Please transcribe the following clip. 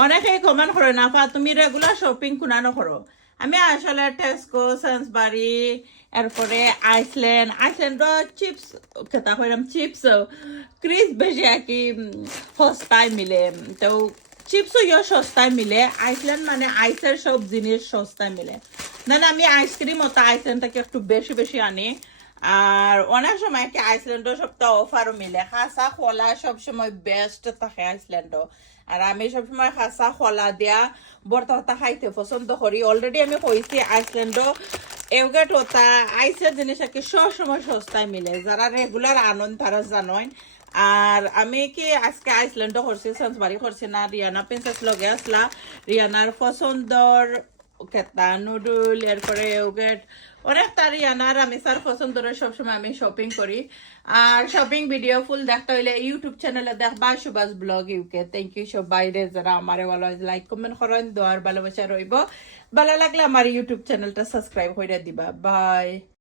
অনেকেই কমেন্ট করে না পা তুমি রেগুলার শপিং কোনানো করো আমি আসলে টেস্কো সেন্সবারি এরপরে আইসল্যান্ডের চিপস খেতা কইলাম চিপস ক্রিস বেশি আর কি সস্তায় মিলে তো চিপসও ইয়ে সস্তায় মিলে আইসল্যান্ড মানে আইসের সব জিনিস সস্তায় মিলে না আমি আইসক্রিম ওটা আইসল্যান্ড থেকে একটু বেশি বেশি আনি আর অনেক সময় কি আইসল্যান্ডও সপ্তাহ অফারও মিলে খাসা খোলা সবসময় বেস্ট থাকে আইসল্যান্ডও আর আমি সবসময় খাসা খোলা দিয়া বর্তা খাইতে পছন্দ করি অলরেডি আমি কইছি আইসল্যান্ডও এওগেট ওটা আইসের জিনিস আর কি সবসময় সস্তায় মিলে যারা রেগুলার আনন্দ তারা জানেন আর আমি কি আজকে আইসল্যান্ডও করছি সেন্সবারি করছি না রিয়ানা প্রিন্সেস লগে আসলা রিয়ানার পছন্দর কেতা নুডল এরপরে ইয়োগেট অনেক তার রিয়ানার আমি স্যার পছন্দর সবসময় আমি শপিং করি আর শপিং ভিডিও ফুল দেখতে হইলে ইউটিউব চ্যানেলে দেখবা Subhash blog UK thank you সব বাইরে যারা আমারে ভালো লাইক কমেন্ট করেন দোয়ার ভালোবাসা রইব ভালো লাগলে আমার ইউটিউব চ্যানেলটা সাবস্ক্রাইব করে দিবা বাই